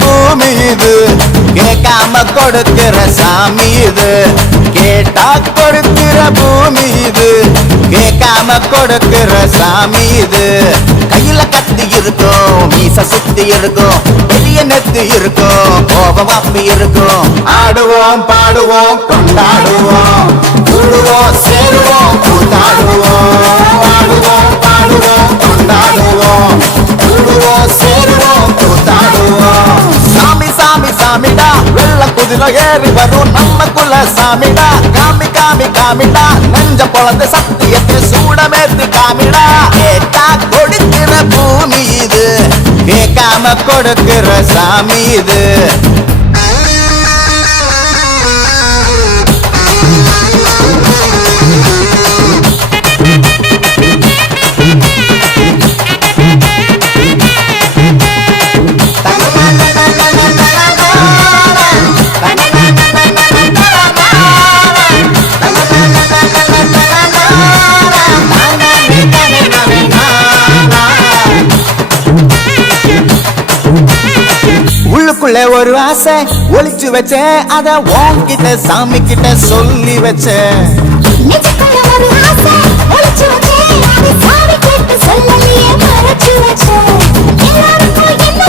பூமி இது கேட்காம கொடுக்கிற சாமி இது கேட்டா கொடுக்கிற பூமி இது கேட்காம கொடுக்கிற சாமி இது கையில கத்தி இருக்கும் மீச சுத்தி இருக்கும் பெரிய நெத்து இருக்கும் கோபம் அப்படி இருக்கும் ஆடுவோம் பாடுவோம் கொண்டாடுவோம் கூடுவோம் சேருவோம் கூத்தாடுவோம் ஆடுவோம் பாடுவோம் கொண்டாடுவோம் கூடுவோம் சேருவோம் கூத்தாடுவோம் சாமி சாமி சாமிடா வெள்ள குதிரை ஏறி வரும் நம்ம குல சாமிடா காமி காமி காமிடா நெஞ்ச பொழந்த சத்தியத்தை சூடமேத்து காமிடா கேட்டா கொடுக்கிற பூமி இது கேட்காம கொடுக்கிற சாமி இது உள்ளுக்குள்ள ஒரு ஆசை ஒளிச்சு வச்சேன் அத உன்கிட்ட சாமி கிட்ட சொல்லி வச்சேன் நெஞ்சுக்குள்ள ஒரு ஆசை ஒளிச்சு வச்சேன் அது சாமி கிட்ட சொல்லலையே மறைச்சு வச்சேன் எல்லாருக்கும் என்ன